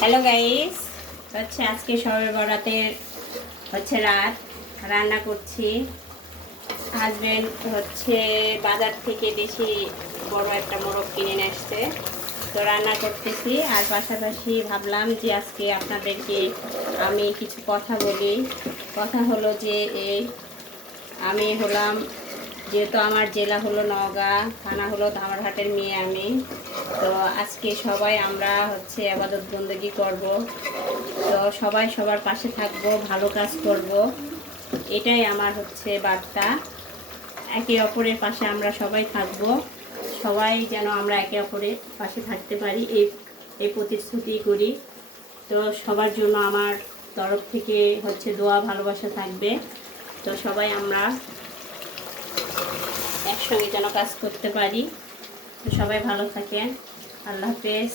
Hello guys, আজকে শবে বরাতের রাত। রান্না করছি। হাজবেন্ড বাজার থেকে বেশি বড় একটা মোরগ কিনে নিয়ে আসছে, তো রান্না করতেছি। আর পাশাপাশি ভাবলাম যে আজকে আপনাদেরকে আমি কিছু কথা বলি। কথা হলো যে আমি হলাম, যেহেতু আমার জেলা হলো নওগাঁ, থানা হলো ধামরাহাটের মেয়ে আমি। তো আজকে সবাই আমরা আবাদত বন্দেগী করব। তো সবাই সবার পাশে থাকব, ভালো কাজ করব, এটাই আমার বার্তা। একে অপরের পাশে আমরা সবাই থাকব, সবাই যেন আমরা একে অপরের পাশে থাকতে পারি, এই প্রতিশ্রুতি করি। তো সবার জন্য আমার তরফ থেকে দোয়া ভালোবাসা থাকবে। তো সবাই আমরা একসঙ্গে যেন কাজ করতে পারি। তো সবাই ভালো থাকেন। আল্লাহ হাফেজ।